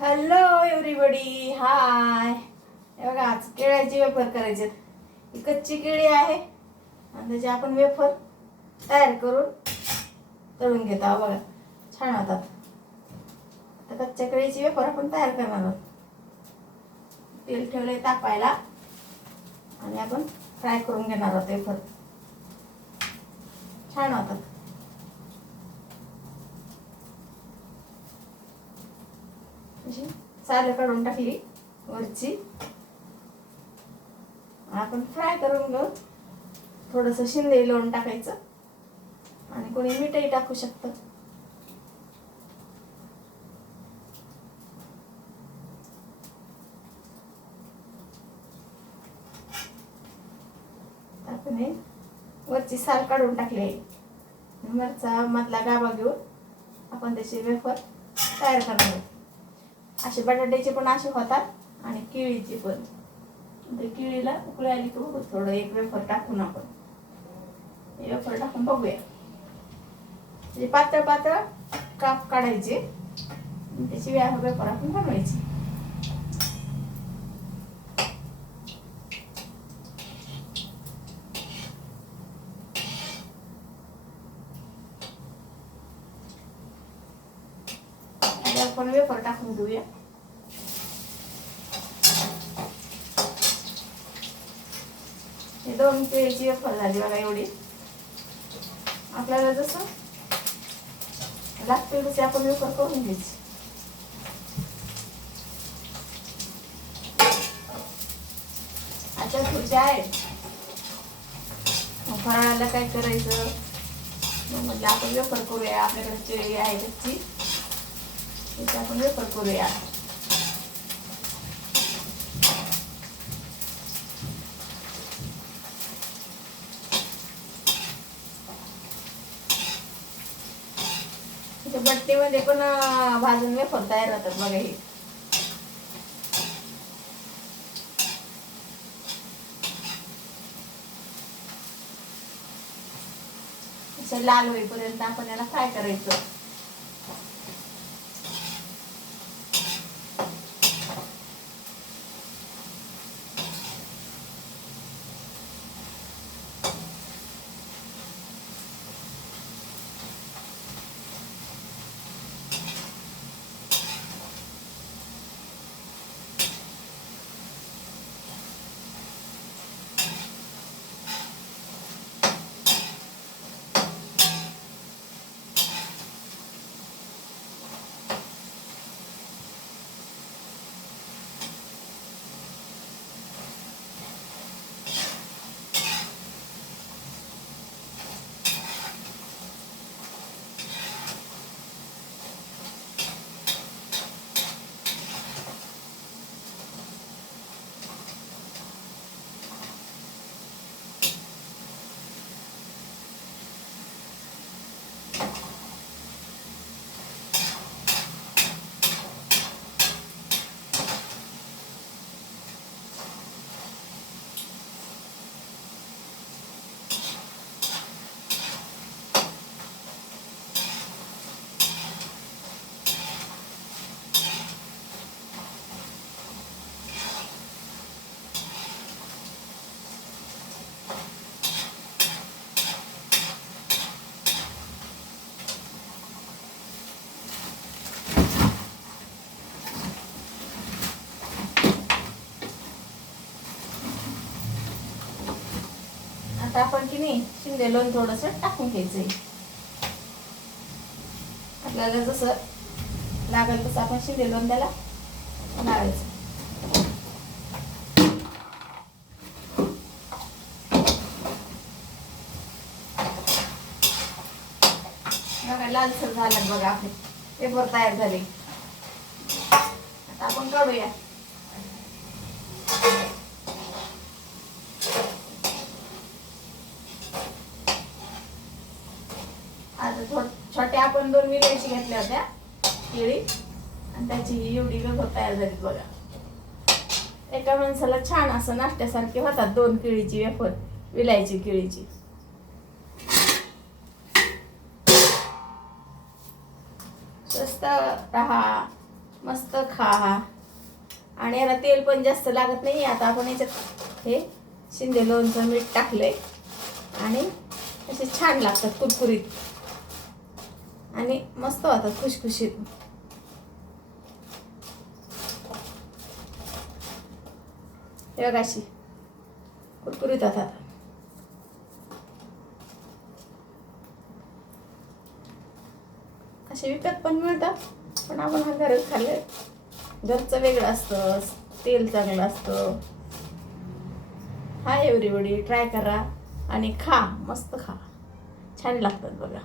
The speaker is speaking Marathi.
हॅलो एव्हरीबडी, हाय. हे बघा, आज केळ्याची वेफर करायचे. ही कच्ची केळी आहे आणि त्याची आपण वेफर तयार करून तळून घेत आहोत. बघा, छान होतात. आता कच्च्या केळीची वेफर आपण तयार करणार आहोत. तेल ठेवले तापायला आणि आपण फ्राय करून घेणार आहोत. वेफर छान होतात. साल काढून टाकली वरची, आपण फ्राय करून घेऊ. थोडंसं शिंदे लावून टाकायचं आणि कोणी मीठही टाकू शकतं. आपण वरची साल काढून टाकली आहे. वरचा मधला गाभा घेऊन आपण त्याचे वेफर तयार करणार आहोत. असे बटाट्याचे पण असे होतात आणि केळीचे पण. केळीला उकळी आली की बघू, थोडं एक वेफर टाकून आपण वेफर टाकून बघूया. म्हणजे पातळ पातळ काप काढायचे, त्याची वेफर आपण बनवायची. आपण वेफर टाकून घेऊया. हे 2 केळीची वेफर झाली बघा. एवढी आपल्याला जसं लागते तसे आपण वेफर करून घ्यायची. आता खुर्च्या आहेत, फराळाला काय करायचं म्हणजे आपण वेफर करूया. आपल्याकडे केळी आहे त्याची, त्याची आपण वेफर करूया. बट्टीमध्ये पण भाजून वेफर तयार होतात बघा. हे असं लाल होईपर्यंत आपण याला फ्राय करायचं. आता आपण की नाही शिंदे लोण थोडस टाकून घ्यायचंय. आपल्याला जसं लागेल तसं आपण शिंदे लोण त्याला लावायचं. बघा, लालसर झालं बघा. आपले पेपर तयार झाले. आता आपण काढूया. आता छोट्या आपण 2 विलायची घेतल्या होत्या केळी आणि त्याची एवढी वेफर तयार झाली बघा. एका माणसाला छान असं नाश्त्यासारखे होतात 2 केळीची वेफर, विलायची केळीची. स्वस्त रहा. मस्त खा. आणि याला तेल पण जास्त लागत नाही. आता आपण याच्यात हे शिंदे लोणचं मीठ टाकलंय आणि असे छान लागतात कुरकुरीत आणि मस्त होतात खुशखुशीत. हे बघा अशी कुरकुरीत होतात. असे विकत पण मिळतात, पण आपण हा घरात खाल्ले. घरचं वेगळं असतं, तेल चांगलं असतं. हा एव्हरीबडी ट्राय करा आणि खा, मस्त खा, छान लागतात बघा.